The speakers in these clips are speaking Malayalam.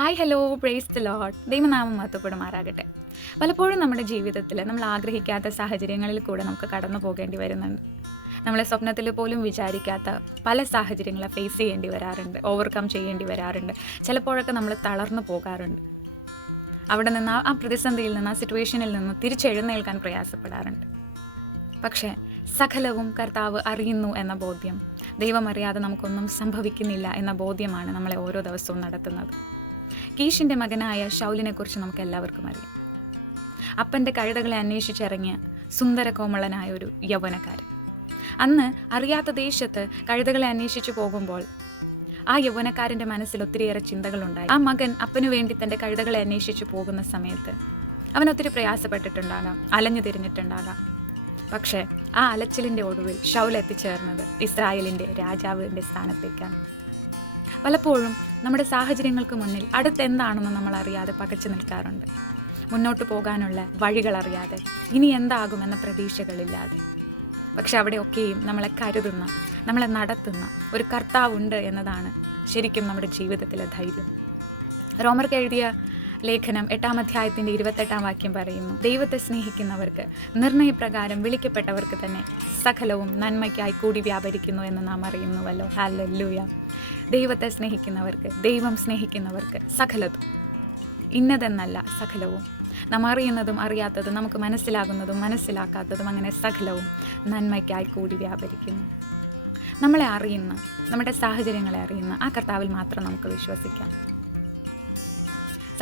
Hi hello praise the Lord. ദൈവനാമം മഹത്വപ്പെടുമാറാകട്ടെ. പലപ്പോഴും നമ്മുടെ ജീവിതത്തിൽ നമ്മൾ ആഗ്രഹിക്കാത്ത സാഹചര്യങ്ങളിൽ കൂടെ നമുക്ക് കടന്നു പോകേണ്ടി വരുന്നുണ്ട്. നമ്മളെ സ്വപ്നത്തിൽ പോലും വിചാരിക്കാത്ത പല സാഹചര്യങ്ങളെ ഫേസ് ചെയ്യേണ്ടി വരാറുണ്ട്, ഓവർകം ചെയ്യേണ്ടി വരാറുണ്ട്. ചിലപ്പോഴൊക്കെ നമ്മൾ തളർന്നു പോകാറുണ്ട്. അവിടെ നിന്ന് ആ പ്രതിസന്ധിയിൽ നിന്ന്, ആ സിറ്റുവേഷനിൽ നിന്ന് തിരിച്ചെഴുന്നേൽക്കാൻ പ്രയാസപ്പെടാറുണ്ട്. പക്ഷേ സകലവും കർത്താവ് അറിയുന്നു എന്ന ബോധ്യം, ദൈവം അറിയാതെ നമുക്കൊന്നും സംഭവിക്കുന്നില്ല എന്ന ബോധ്യമാണ് നമ്മളെ ഓരോ ദിവസവും നടത്തുന്നത്. കീഷിൻ്റെ മകനായ ശൗലിനെക്കുറിച്ച് നമുക്ക് എല്ലാവർക്കും അറിയാം. അപ്പൻ്റെ കഴുതകളെ അന്വേഷിച്ചിറങ്ങിയ സുന്ദര കോമളനായ ഒരു യൗവനക്കാരൻ. അന്ന് അറിയാത്ത ദേശത്ത് കഴുതകളെ അന്വേഷിച്ചു പോകുമ്പോൾ ആ യൗവനക്കാരൻ്റെ മനസ്സിൽ ഒത്തിരിയേറെ ചിന്തകളുണ്ടായി. ആ മകൻ അപ്പനു വേണ്ടി തൻ്റെ കഴുതകളെ അന്വേഷിച്ചു പോകുന്ന സമയത്ത് അവൻ ഒത്തിരി പ്രയാസപ്പെട്ടിട്ടുണ്ടാകാം, അലഞ്ഞു തിരിഞ്ഞിട്ടുണ്ടാകാം. പക്ഷേ ആ അലച്ചിലിൻ്റെ ഒടുവിൽ ശൗൽ എത്തിച്ചേർന്നത് ഇസ്രായേലിൻ്റെ രാജാവിൻ്റെ സ്ഥാനത്തേക്കാണ്. പലപ്പോഴും നമ്മുടെ സാഹചര്യങ്ങൾക്ക് മുന്നിൽ അടുത്തെന്താണെന്ന് നമ്മൾ അറിയാതെ പകച്ചു നിൽക്കാറുണ്ട്. മുന്നോട്ട് പോകാനുള്ള വഴികളറിയാതെ, ഇനി എന്താകുമെന്ന പ്രതീക്ഷകളില്ലാതെ. പക്ഷെ അവിടെയൊക്കെയും നമ്മളെ കരുതുന്ന, നമ്മളെ നടത്തുന്ന ഒരു കർത്താവുണ്ട് എന്നതാണ് ശരിക്കും നമ്മുടെ ജീവിതത്തിലെ ധൈര്യം. റോമർക്ക് എഴുതിയ ലേഖനം 8-ാം അധ്യായത്തിൻ്റെ 28-ാം വാക്യം പറയുന്നു, ദൈവത്തെ സ്നേഹിക്കുന്നവർക്ക് നിർണയപ്രകാരം വിളിക്കപ്പെട്ടവർക്ക് തന്നെ സകലവും നന്മയ്ക്കായി കൂടി വ്യാപരിക്കുന്നു എന്ന് നാം അറിയുന്നുവല്ലോ. ഹല്ലേലൂയ. ദൈവത്തെ സ്നേഹിക്കുന്നവർക്ക്, ദൈവം സ്നേഹിക്കുന്നവർക്ക് സകലതും, ഇന്നതെന്നല്ല സകലവും, നാം അറിയുന്നതും അറിയാത്തതും, നമുക്ക് മനസ്സിലാകുന്നതും മനസ്സിലാക്കാത്തതും, അങ്ങനെ സകലവും നന്മയ്ക്കായി കൂടി വ്യാപരിക്കുന്നു. നമ്മളെ അറിയുന്ന, നമ്മുടെ സാഹചര്യങ്ങളെ അറിയുന്ന ആ കർത്താവിൽ മാത്രം നമുക്ക് വിശ്വസിക്കാം.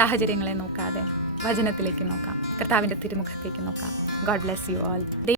സാഹചര്യങ്ങളെ നോക്കാതെ വചനത്തിലേക്ക് നോക്കാം, കർത്താവിൻ്റെ തിരുമുഖത്തേക്ക് നോക്കാം. God bless you all.